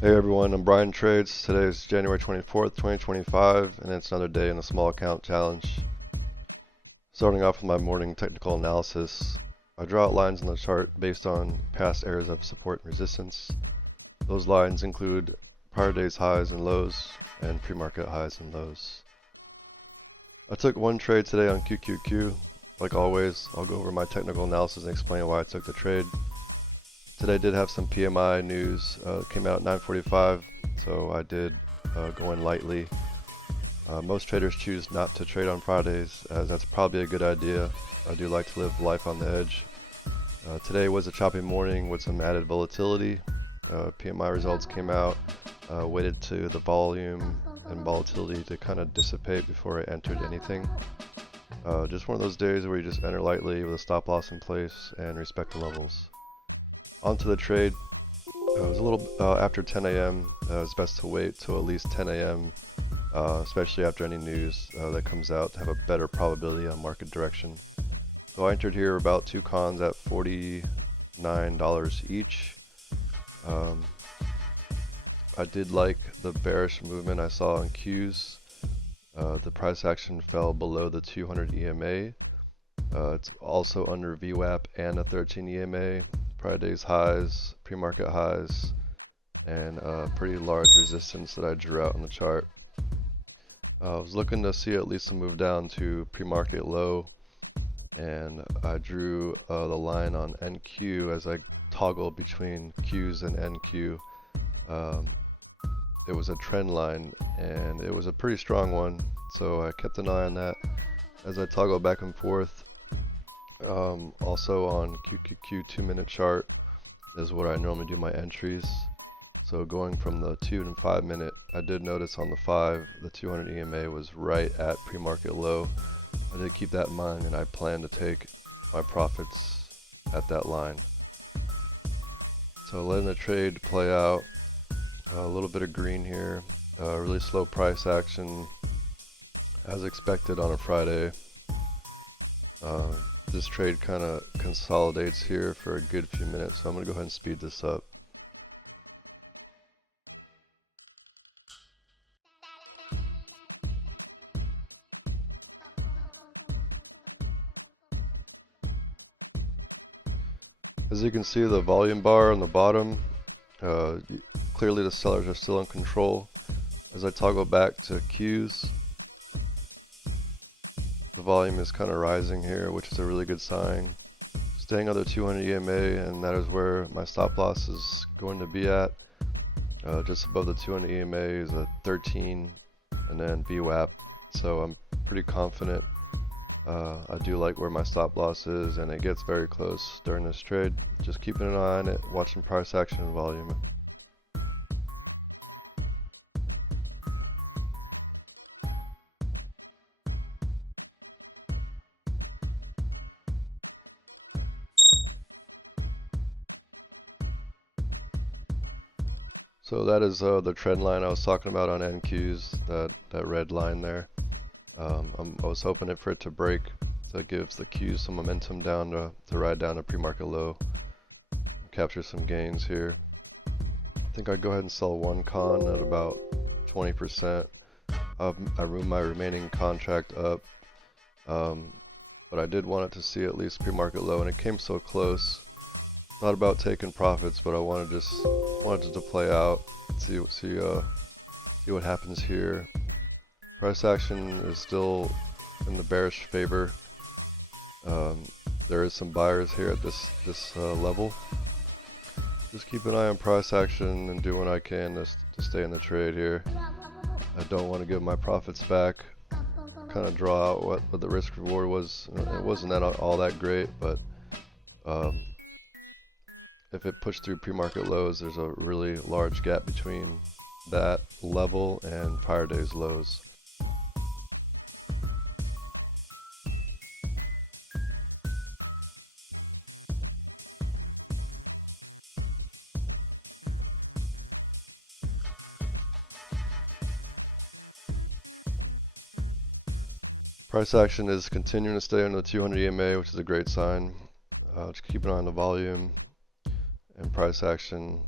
Hey everyone, I'm Brian Trades. Today is January 24th, 2025, and it's another day in the small account challenge. Starting off with my morning technical analysis, I draw out lines on the chart based on past areas of support and resistance. Those lines include prior day's highs and lows, and pre-market highs and lows. I took one trade today on QQQ. Like always, I'll go over my technical analysis and explain why I took the trade. Today did have some PMI news, came out at 9:45, so I did go in lightly. Most traders choose not to trade on Fridays, as that's probably a good idea. I do like to live life on the edge. Today was a choppy morning with some added volatility. PMI results came out, waited to the volume and volatility to kind of dissipate before I entered anything. Just one of those days where you just enter lightly with a stop loss in place and respect the levels. Onto the trade. It was a little after 10 a.m. It's best to wait till at least 10 a.m., especially after any news that comes out to have a better probability on market direction. So I entered here about two cons at $49 each. I did like the bearish movement I saw in Qs. The price action fell below the 200 EMA. It's also under VWAP and a 13 EMA. Prior day's highs, pre-market highs, and pretty large resistance that I drew out on the chart. I was looking to see at least a move down to pre-market low, and I drew the line on NQ as I toggled between Qs and NQ. It was a trend line, and it was a pretty strong one, so I kept an eye on that as I toggled back and forth. Also on QQQ 2-minute chart is where I normally do my entries. So going from the 2 and 5 minute, I did notice on the 5, the 200 EMA was right at pre-market low. I did keep that in mind, and I plan to take my profits at that line. So letting the trade play out, a little bit of green here, really slow price action as expected on a Friday. This trade kind of consolidates here for a good few minutes, so I'm going to go ahead and speed this up. As you can see, the volume bar on the bottom, clearly the sellers are still in control. As I toggle back to Qs, the volume is kind of rising here, which is a really good sign. Staying under 200 EMA, and that is where my stop loss is going to be at. Just above the 200 EMA is a 13, and then VWAP. So I'm pretty confident. I do like where my stop loss is, and it gets very close during this trade. Just keeping an eye on it, watching price action and volume. So that is the trend line I was talking about on NQs, that red line there. I was hoping for it to break, so it gives the Qs some momentum down to ride down to pre-market low, capture some gains here. I think I'd go ahead and sell one con at about 20%. I room my remaining contract up, but I did want it to see at least pre-market low, and it came so close. Not about taking profits, but I wanted it to play out, see what happens here. Price action is still in the bearish favor. There is some buyers here at this level. Just keep an eye on price action and do what I can to stay in the trade here. I don't want to give my profits back. Kind of draw out what the risk reward was. It wasn't all that great, but if it pushed through pre-market lows, there's a really large gap between that level and prior day's lows. Price action is continuing to stay under the 200 EMA, which is a great sign. Just keep an eye on the volume and price action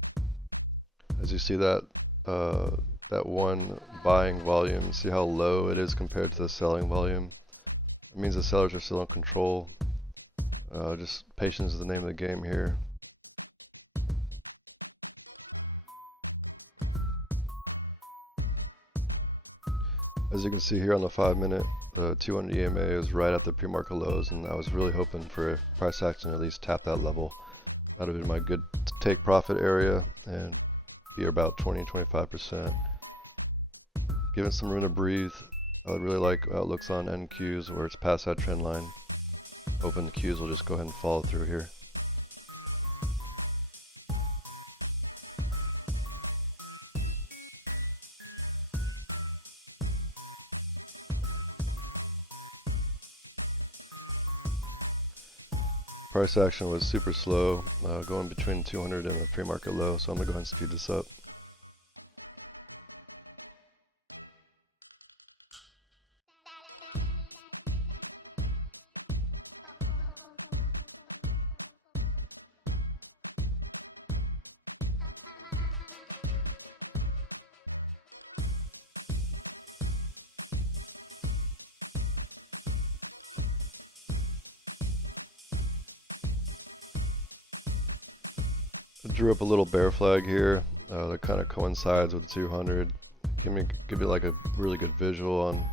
As you see that that one buying volume, see how low it is compared to the selling volume. It means the sellers are still in control. Just patience is the name of the game here. As you can see here on the 5-minute, the 200 EMA is right at the pre-market lows, and I was really hoping for price action to at least tap that level. That would have been my good take profit area and be about 20-25%. Giving some room to breathe. I really like how it looks on NQs where it's past that trend line. Hoping the Qs will just go ahead and follow through here. Price action was super slow, going between 200 and the pre-market low, so I'm going to go ahead and speed this up. I drew up a little bear flag here that kind of coincides with the 200. Give you like a really good visual on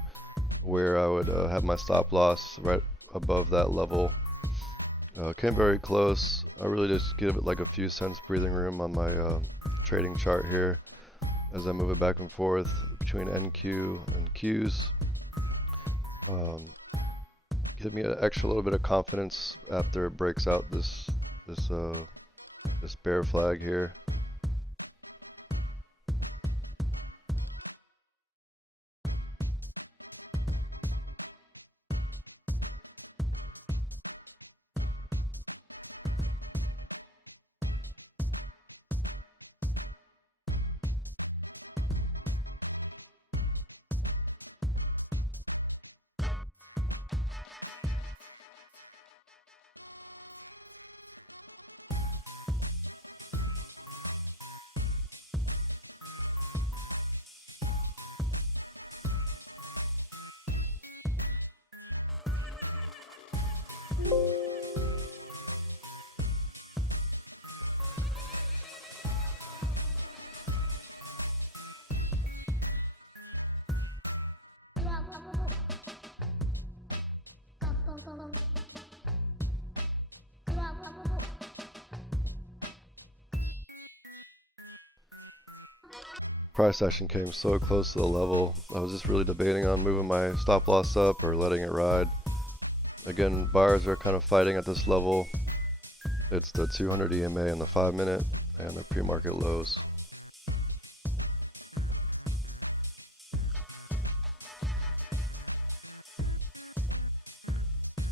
where I would have my stop loss right above that level. Came very close. I really just give it like a few cents breathing room on my trading chart here as I move it back and forth between NQ and Qs. Give me an extra little bit of confidence after it breaks out this bear flag here. Price action came so close to the level. I was just really debating on moving my stop loss up or letting it ride. Again, buyers are kind of fighting at this level. It's the 200 EMA in the 5-minute and the pre-market lows.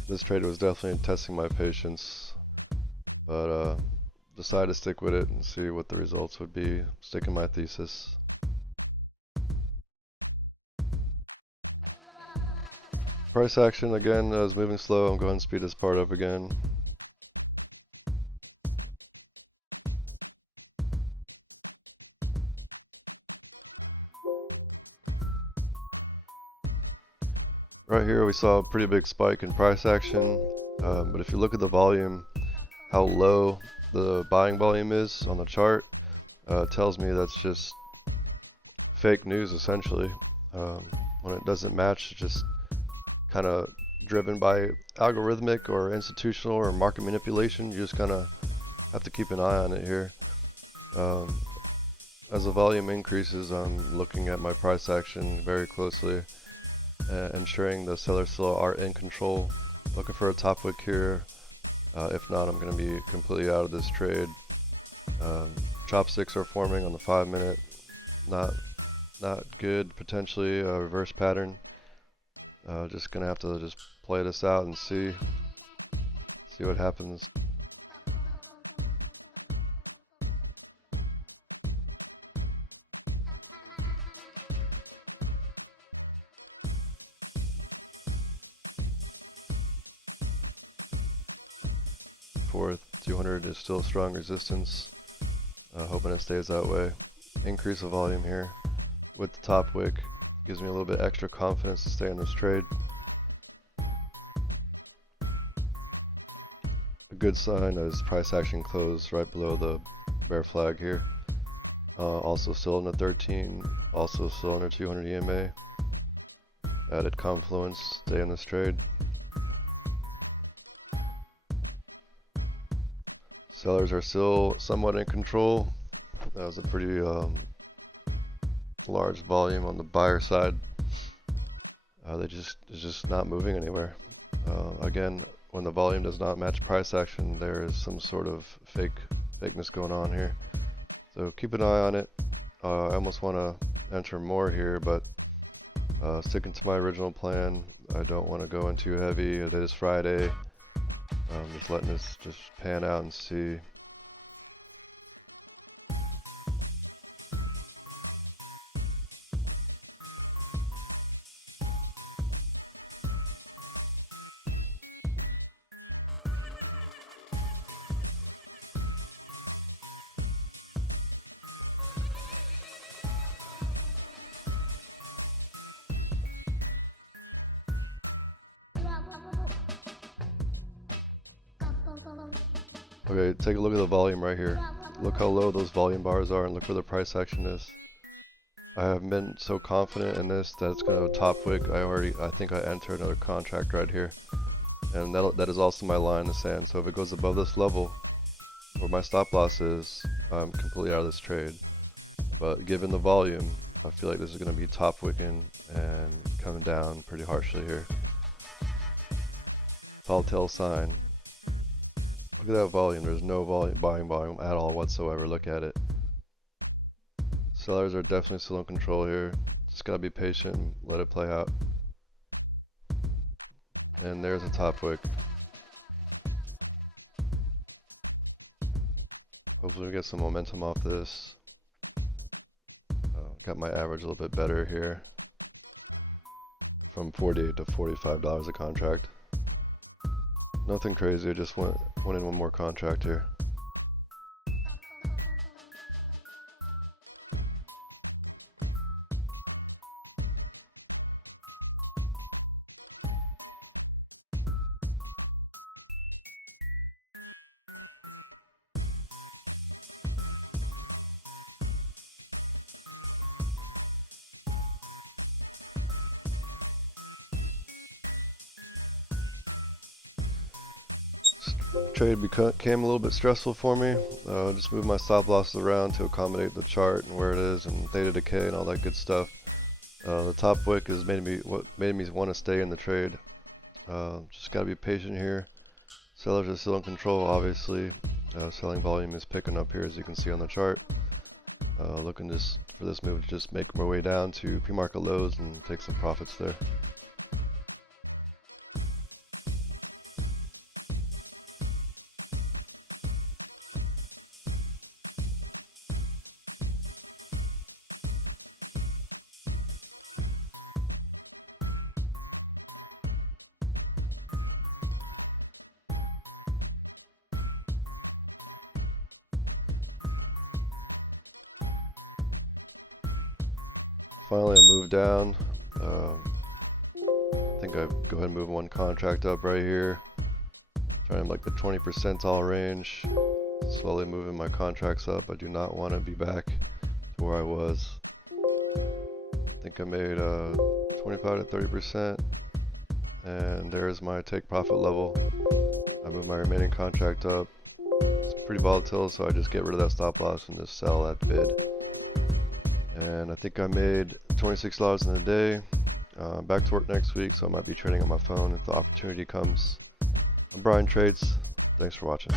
This trade was definitely testing my patience, but decided to stick with it and see what the results would be, sticking my thesis. Price action again is moving slow. I'm going to speed this part up again. Right here we saw a pretty big spike in price action, but if you look at the volume, how low the buying volume is on the chart, tells me that's just fake news essentially. When it doesn't match, it's just kind of driven by algorithmic or institutional or market manipulation. You just kind of have to keep an eye on it here. As the volume increases, I'm looking at my price action very closely, ensuring the sellers still are in control. Looking for a top wick here. If not, I'm going to be completely out of this trade. Chopsticks are forming on the 5-minute. Not good. Potentially a reverse pattern. Just gonna have to just play this out and see what happens. Fourth, 200 is still strong resistance. Hoping it stays that way. increase the volume here with the top wick. Gives me a little bit extra confidence to stay in this trade. A good sign is price action closed right below the bear flag here. Also still under 13, also still under 200 EMA. Added confluence, stay in this trade. Sellers are still somewhat in control. That was a pretty large volume on the buyer side. It's just not moving anywhere. Again, when the volume does not match price action, there is some sort of fakeness going on here. So keep an eye on it. I almost want to enter more here, but sticking to my original plan. I don't want to go in too heavy. It is Friday. Just letting this just pan out and see. Okay, take a look at the volume right here. Look how low those volume bars are and look where the price action is. I have been so confident in this that it's going to top wick. I think I entered another contract right here. And that is also my line in the sand. So if it goes above this level, where my stop loss is, I'm completely out of this trade. But given the volume, I feel like this is going to be top wicking and coming down pretty harshly here. Tall tale sign. Look at that volume. There's no buying volume at all whatsoever. Look at it. Sellers are definitely still in control here. Just gotta be patient and let it play out. And there's a top wick. Hopefully we get some momentum off this. Got my average a little bit better here. From $48 to $45 a contract. Nothing crazy, I just went in one more contract here. Trade became a little bit stressful for me. Just moved my stop losses around to accommodate the chart and where it is and theta decay and all that good stuff. The top wick has made me want to stay in the trade. Just gotta be patient here. Sellers are still in control, obviously. Selling volume is picking up here, as you can see on the chart. Looking just for this move to just make my way down to pre-market lows and take some profits there. Finally, I moved down. I think I go ahead and move one contract up right here. Trying like the 20 percentile range. Slowly moving my contracts up. I do not want to be back to where I was. I think I made 25 to 30%. And there's my take profit level. I move my remaining contract up. It's pretty volatile, so I just get rid of that stop loss and just sell at bid. And I think I made $26 in a day. Back to work next week, so I might be trading on my phone if the opportunity comes. I'm Brian Trades. Thanks for watching.